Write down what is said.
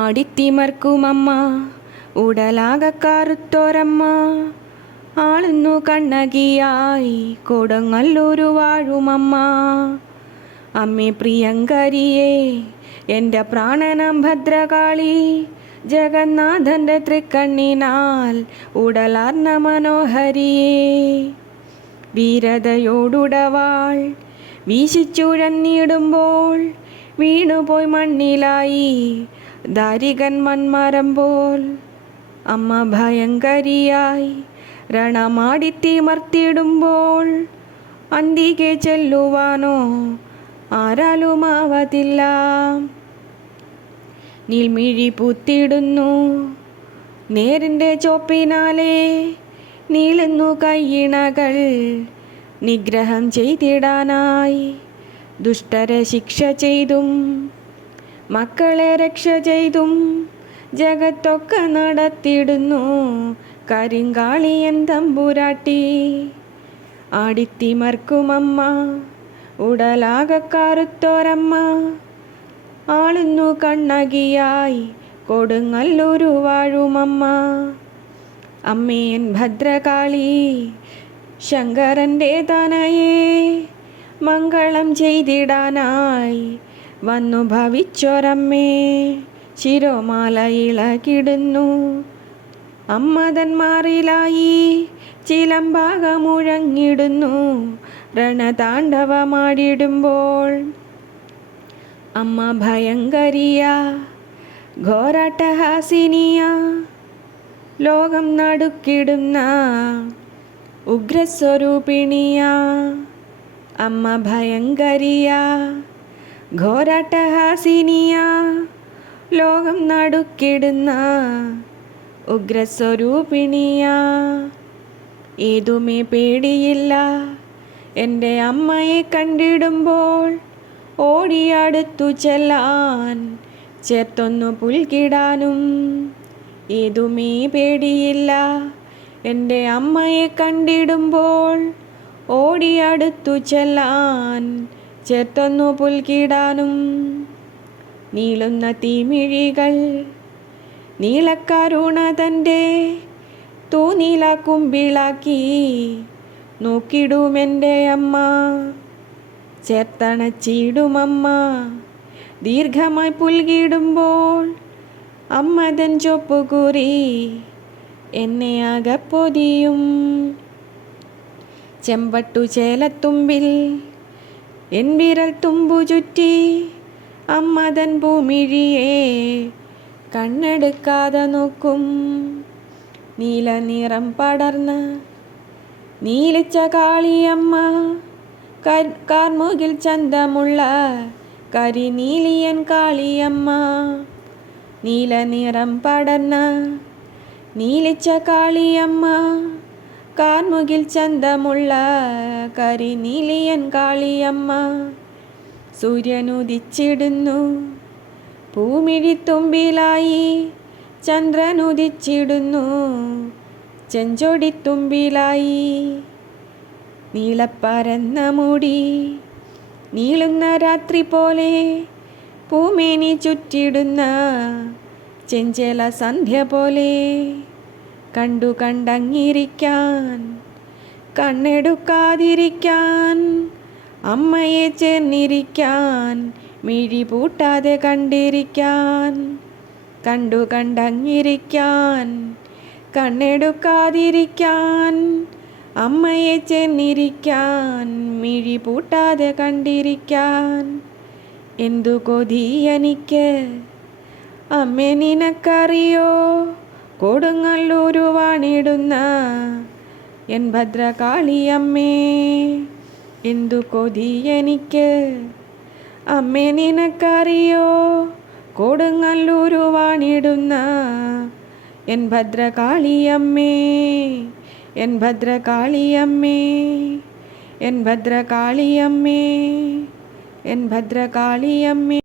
ആടിത്തിമർക്കുമമ്മ ഉടലാകെ കറുത്തോരമ്മ, ആളുന്നു കണ്ണകിയായി കൊടുങ്ങല്ലൂരു വാഴുമമ്മ. അമ്മേ പ്രിയങ്കരിയേ എൻ്റെ പ്രാണനം ഭദ്രകാളി, ജഗന്നാഥൻ്റെ തൃക്കണ്ണിനാൽ ഉടലാർന്ന മനോഹരിയേ. വീരതയോടുടവാൾ വീശിച്ചുഴന്നിടുമ്പോൾ വീണുപോയി മണ്ണിലായി ദാരികൻ മൺമരം പോൽ. അമ്മ ഭയങ്കരിയായി രണമാടിത്തിമർത്തിടുമ്പോൾ അന്തികെ ചെല്ലുവാനോ ആരാലുമാവതില്ല. നീൽമിഴി പൂത്തിടുന്നു നേരിൻ്റെ ചോപ്പിനാലേ, നീളുന്നു കയ്യിണകൾ നിഗ്രഹം ചെയ്തിടാനായി. ദുഷ്ടരെ ശിക്ഷ ചെയ്തും മക്കളെ രക്ഷ ചെയ്തും ജഗത്തൊക്കെ നടത്തിടുന്നു കരിങ്കാളിയൻ തമ്പുരാട്ടി. ആടിത്തിമർക്കുമമ്മ ഉടലാകെ കറുത്തോരമ്മ, ആളുന്നു കണ്ണകിയായി കൊടുങ്ങല്ലൂരു വാഴുമമ്മ. അമ്മേൻ ഭദ്രകാളി ശങ്കരൻ്റെ തനയേ, മംഗളം ചെയ്തിടാനായി വന്നു ഭവിച്ചൊരമ്മേ. ശിരോമാല ഇളകിടുന്നു അമ്മതന്മാറിലായി, ചിലമ്പാകമുഴങ്ങിടുന്നു രണതാണ്ഡവമാടിടുമ്പോൾ. അമ്മ ഭയങ്കരിയ ഘോരാട്ടഹാസിനിയ, ലോകം നടുക്കിടുന്ന ഉഗ്രസ്വരൂപിണിയ. അമ്മ ഭയങ്കരിയ ഘോരാട്ടഹാസിനിയ, ലോകം നടുക്കിടുന്ന ഉഗ്രസ്വരൂപിണിയ. ഏതുമേ പേടിയില്ല എൻ്റെ അമ്മയെ കണ്ടിടുമ്പോൾ, ഓടിയടുത്തു ചെല്ലാൻ ചേർത്തൊന്നു പുൽകിടാനും. ഏതുമേ പേടിയില്ല എൻ്റെ അമ്മയെ കണ്ടിടുമ്പോൾ, ഓടിയടുത്തു ചെല്ലാൻ ചേർത്തൊന്നു പുൽകിടാനും. നീളുന്ന തീമിഴികൾ നീലക്കരുണ തൻ്റെ തൂനീല കുമ്പിളാക്കി നോക്കിടുമെൻ്റെ അമ്മ. ചേർത്തണച്ചിടുമമ്മ ദീർഘമായി പുൽകിടുമ്പോൾ, അമ്മതൻ ചൊപ്പുകുറി എന്നെ അകപ്പൊതിയും. ചെമ്പട്ടു ചേലത്തുമ്പിൽ എൻ വിരൽ തുമ്പു ചുറ്റി, അമ്മതൻ പൂമിഴിയെ കണ്ണെടുക്കാതെ നോക്കും. നീല നിറം പടർന്ന് നീലിച്ച കാളിയമ്മ, കാർമുകിൽ ചന്തമുള്ള കരിനീലിയൻ കാളിയമ്മ. നീല നിറം പടർന്ന നീലിച്ച കാളിയമ്മ, കാർമുകിൽ ചന്തമുള്ള കരിനീലിയൻ കാളിയമ്മ. സൂര്യനുദിച്ചിടുന്നു പൂമിഴിത്തുമ്പിലായി, ചന്ദ്രനുദിച്ചിടുന്നു ചെഞ്ചൊടിത്തുമ്പിലായി. നീളപ്പരന്ന മുടി നീളുന്ന രാത്രി പോലെ, പൂമേനി ചുറ്റിടുന്ന ചെഞ്ചല സന്ധ്യ പോലെ. കണ്ടു കണ്ടങ്ങിരിക്കാൻ കണ്ണെടുക്കാതിരിക്കാൻ, അമ്മയെ ചേർന്നിരിക്കാൻ മിഴി പൂട്ടാതെ കണ്ടിരിക്കാൻ. കണ്ടു കണ്ടങ്ങിരിക്കാൻ കണ്ണെടുക്കാതിരിക്കാൻ, അമ്മയെ ചേർന്നിരിക്കാൻ മിഴി പൂട്ടാതെ കണ്ടിരിക്കാൻ. എന്തു കൊതി എനിക്ക് അമ്മേ നിനക്കറിയോ, കൊടുങ്ങല്ലൂരു വാണിടുന്ന എൻ ഭദ്രകാളിയമ്മേ. എന്തു കൊതി എനിക്ക് അമ്മേ നിനക്കറിയോ, കൊടുങ്ങല്ലൂരു വാണിടുന്ന എൻ ഭദ്രകാളിയമ്മേ. എൻ ഭദ്രകാളിയമ്മേ, എൻ ഭദ്രകാളിയമ്മേ, എൻ ഭദ്രകാളിയമ്മേ.